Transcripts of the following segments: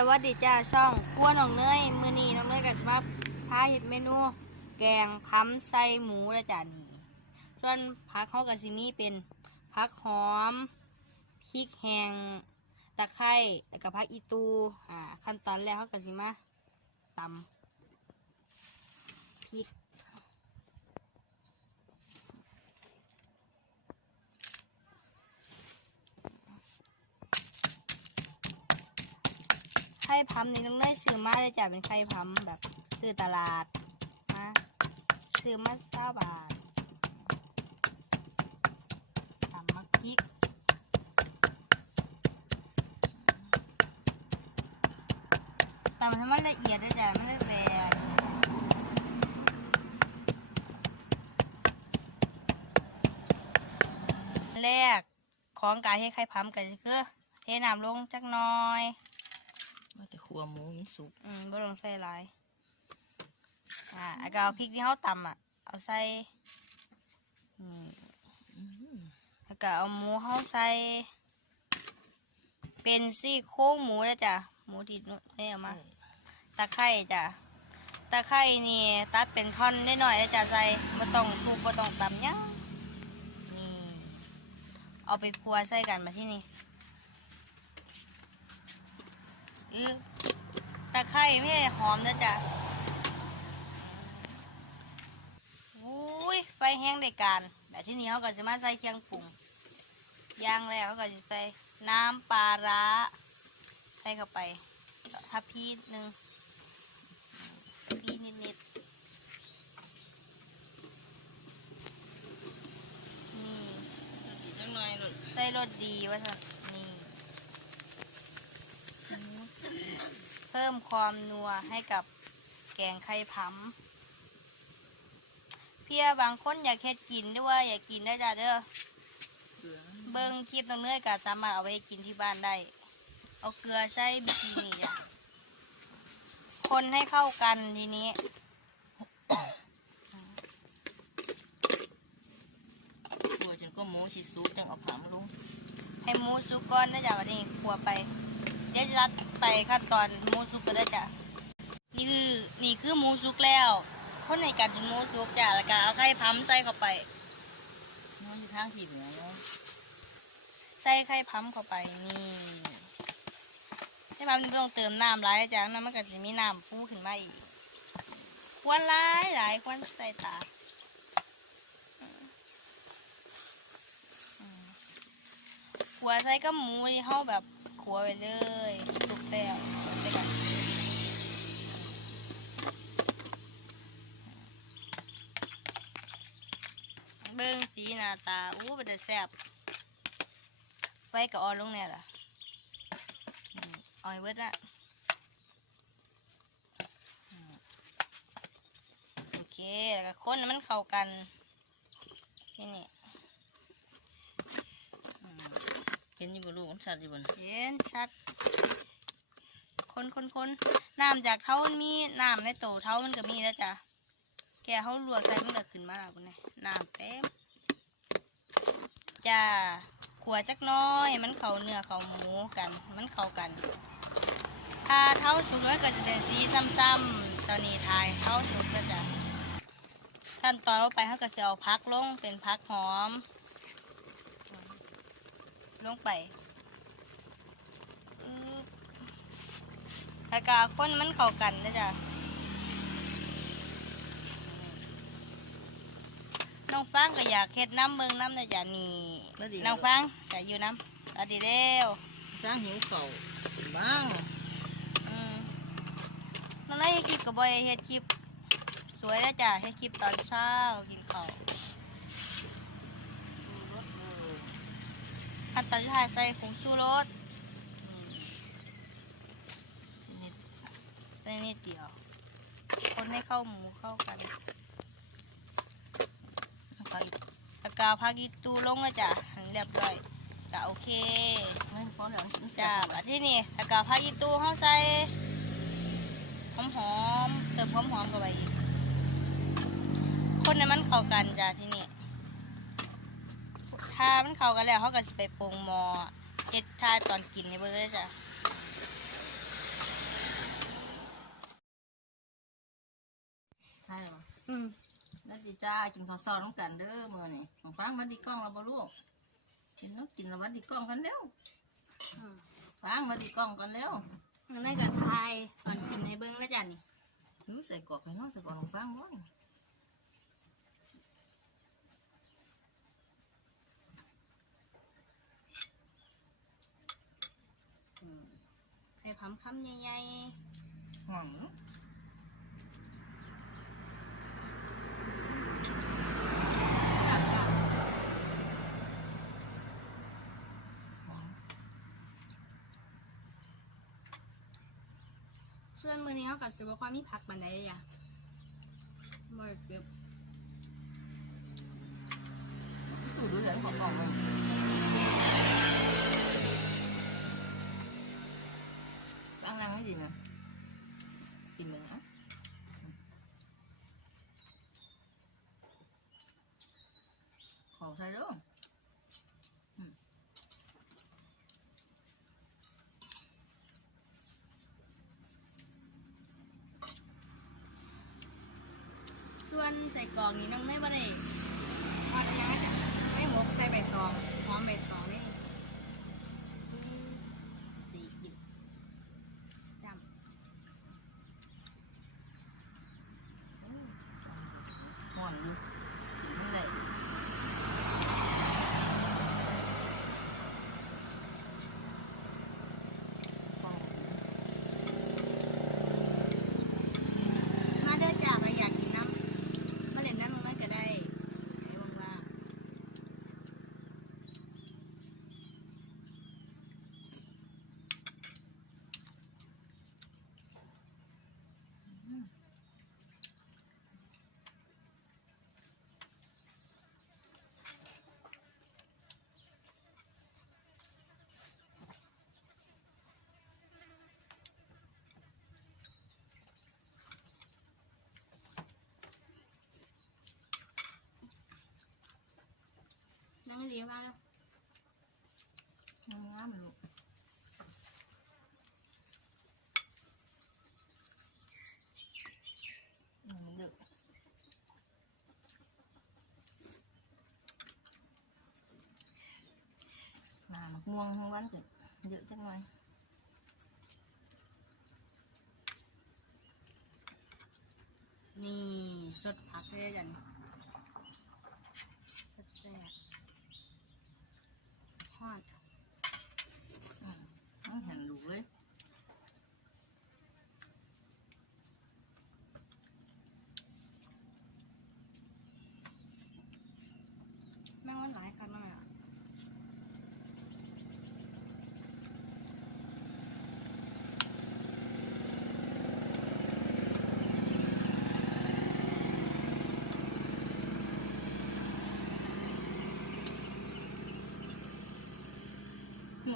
สวัสดีจ้าช่องครัวน้องเนยมือนีน้องเนยกับสมาพพาเห็ดเมนู แกงพัมใส่หมูและจ้านี่ส่วนผักเขากับซิมีเป็นผักหอมพริกแห้งตะไคร้แล้วก็ผักอีตูอ่าขั้นตอนแรกเขากับซิมาตำพริก ไข่ พัมนี่น้องเนยซื้อมาเลยจ้ะเป็นไข่พัมแบบซื้อตลาดมาซื้อมาเก้าบาทตำมักพริกตำให้มันละเอียดด้วยจ้ะไมันละแหลกแรกของการให้ไข่พัมก็คือเทน้ำลงจักน้อย ว่าแต่ขัวหมูมันสุกอืมบ่ต้องใส่หลายอ่าแล้วก็เอาพริกที่เขาตำอะ เอาใส่นี่อื้อหือแล้วก็เอาหมูเขาใส่ เป็นซี่โครงหมูแล้วจ้ะ หมูที่นุเนี่ยเอามา ตะไคร่จ้ะ ตะไคร่นี่ตัดเป็นท่อนนิดหน่อยแล้วจ้ะใส่ม่ต้องทุบม่ต้องตำหยังนี่ เอาไปครัวใส่กันมาที่นี่ อือตะไคร่ไม่ใช่หอมนะจ๊ะอุ้ยไฟแห้งได้การแบบที่นี้เขาก็จะมาใส่เครื่องปรุงย่างแล้วเขาก็จะใส่น้ำปลาร้าใส่เข้าไปทับพีหนึ่งพีนิดนิดๆนี่อีกจังหน่อยลูกใส่รสดีว่าสันนี่ เพิ่มความนัวให้กับแกงไข่ผำเพี่อบางคนอยากเฮ็ดกินด้วยอยากกินได้จ้ะเด้อเกลือเบิ้งคลิปน้องเนยก็สามารถเอาไปกินที่บ้านได้ เอาเกลือใส่บิกินี่จ้ะคนให้เข้ากันทีนี้ขัวจนก็หมูสิสุกจังเอาผามลงให้หมูสุกก่อนได้จ้ะวันนี้ครัวไปเดี๋ยวจะรัดไปขั้นตอนหมูสุกก็ได้จ้ะนี่คือนี่คือหมูสุกแล้วคนในการถึงหมูสุกจ้ะแล้วก็เอาไข่พัมใส่เข้าไปน้องอยู่ทางที่เหนือเนาะใส่ไข่พัมเข้าไปนี่ไข่พัมนี่ต้องเติมน้ำหลายจ้ะนั้นมันก็จะมีน้ำฟูขึ้นมาอีกควนหลายหลายควนใส่ตาอืมอืมขัวใส่กับหมูที่เขาแบบ ขัวไปเลยสุกแล้วใส่กันเบิ้งสีหน้าตา อู้เป็นแต่แซ่บไฟก็ออนลงแน่ล่ะอืมเอาให้เบิดละโอเค แล้วก็คนมันเข้ากันที่นี่ อืม เห็นอยู่บลูกมันชัดอยู่บนเห็นชัด คนคนคนน้ำจากเท้ามันมีน้ำในโตเท้ามันก็มีแล้วจ้ะแกเขาลวกใส่มันก็ขึ้นมาแล้วคุณนี่น้ำเต็มจ้าขัวจักน้อยมันเข้าเนื้อเข้าหมูกัน มันเข้ากันถ้าเท้าสุกแล้วก็จะเป็นสีซ้ำๆตอนนี้ทายเท้าสุกแล้วจ้ะขั้นตอนต่อไปเขาก็จะเอาพักลงเป็นพักหอม ลงไปอึ๊บแล้วก็คนมันเข้ากันนะจ๊ะน้องฟังก็อยากเฮ็ดน้ำเมืองน้ำนะจ๊ะนี่แล้วดีน้องฟังจะอยู่น้ำแล้วดีเร็วจ้างหิวเข่าวบ้างอืมน้องนายเฮ็ดคลิปกับบอยเฮ็ดคลิป สวยนะจ๊ะเฮ็ดคลิปตอนเช้ากินข้าว ขั้นตอนสุดท้ายใส่ผงชูรสนิดใส่นิดเดียว คนให้เข้าหมูเข้ากันแล้วก็อีกแล้วก็เอาผักอีตูลงแล้วจ้ะให้เรียบร้อยก็โอเคไม่พอแล้วมันแซ่จ้าบบัดที่นี่แล้วก็เอาผักอีตูเข้าใส่หอมหอมๆเติมความหอมเข้าไปอีก คนให้มันเข้ากันจ้ะที่นี่ ถ้ามันเข้ากันแล้วเขาก็จะไปปรุงหมอเฮ็ดท่าตอนกินนี่เบิ่งเลยจ้ะใช่หรออืมนั่นดีจ้ากินข้าวซอยต้องกันเด้อมื้อนี่ของฟางมันดีกล้องเราบ่ลุกกินน้องกินเราวัดดีกล้องกันแล้วฟางมันดีกล้องกันแล้วนั่นก็ทายตอนกินให้เบิ่งแล้วจ้ะนี่หนูใส่กอกให้น้องใส่กอกของฟางบ่นี่ ใส่ผัมคำใหญ่หอมเนาะหอมๆส่วนมื้อนี้เขาก็สิบ่ค่อยมีผักปานใดเลยจ้ะบ่ได้เก็บ ตู้ดูเหลืองของกล่องเลย ตั้งนั่งให้ดีนะกินเลยนะขอใส่ด้วยส่วนใส่กรอกนี้น้องเนยบ่ได้ทอดยังไงไม่หมกใส่ใบตองหอมใบตองนี่อืมสีหยิบจำ ห่อนอยู่กินมันได้พอ มาเด้อจ้าก็อยากกินน้ำมาเล่นน้ำน้องเนยก็ได้ให้ว่างๆ นั่งให้ดีมากแล้วงามงามลูกมเด็กหน้าม่วงทั้งวันจะเยอะจังหน่อยนี่สดผักเลยจันแซ่บๆทอด ต้องเห็นลูกเลย แม่งว่าหลายคันมากอะ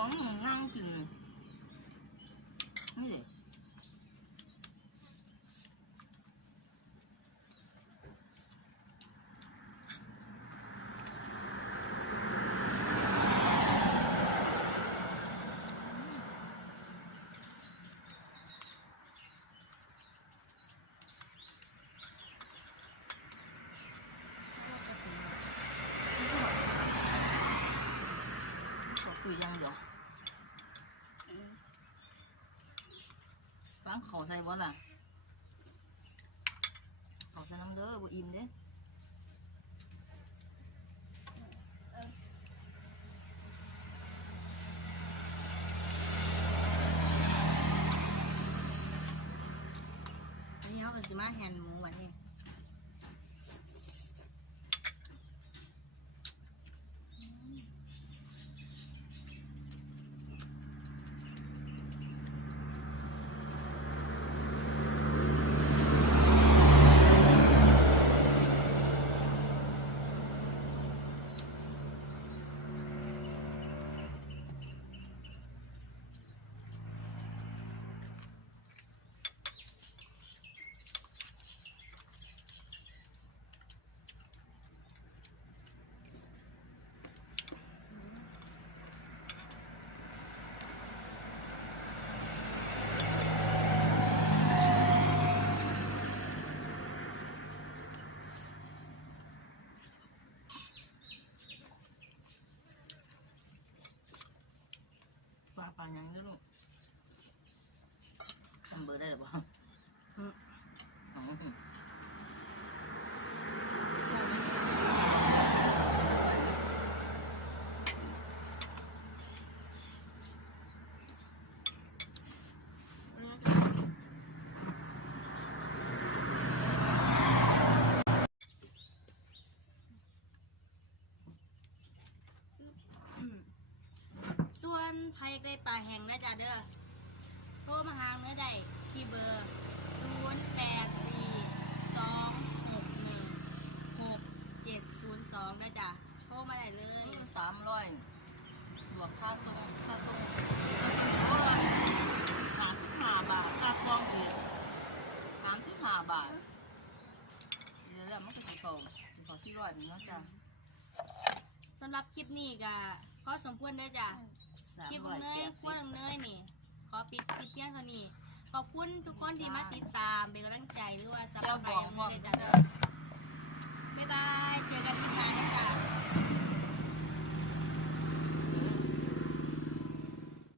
หัวมันนั่งกินนี่เด็ ตั้งเขาใส่บ่ล่ะเขาใส่น้ำเด้อบ่อิ่มเด้นนี้เขาก็สิมาแฮนหมู ปลาหยังเด้อลูกจำเบอร์ได้หรือเปล่า อืม อ๋อ อืมส่วน ใครได้ปลาแห้งได้จ้ะเด้อโทรมาหาเนื้อได้ที่เบอร์0 8 4 2 6 1 6 7 0 2ได้จ้ะโทรมาได้เลยสามร้อยรวมค่าส่งค่าส่งสามสิบห้าบาทค่าคลองอีกสามสิบห้าบาทเดี๋ยวแล้วมันก็สิเขาสิเขาที่ร้อยหนึงเนาะจ้ะสำหรับคลิปนี้ก็พอสมควรเด้อจ้ะ สามคลิปบังเนยครัวบบังเนยนี่ ขอปิดคลิปเพียงเท่านี้ ขอบคุณทุกคนที่มาติดตามเป็นกำลังใจหรือว่าสัพพอร์ตให้บังเนได้จ้ะบ๊ายบาย เจอกันที่งานนะจ๊ะ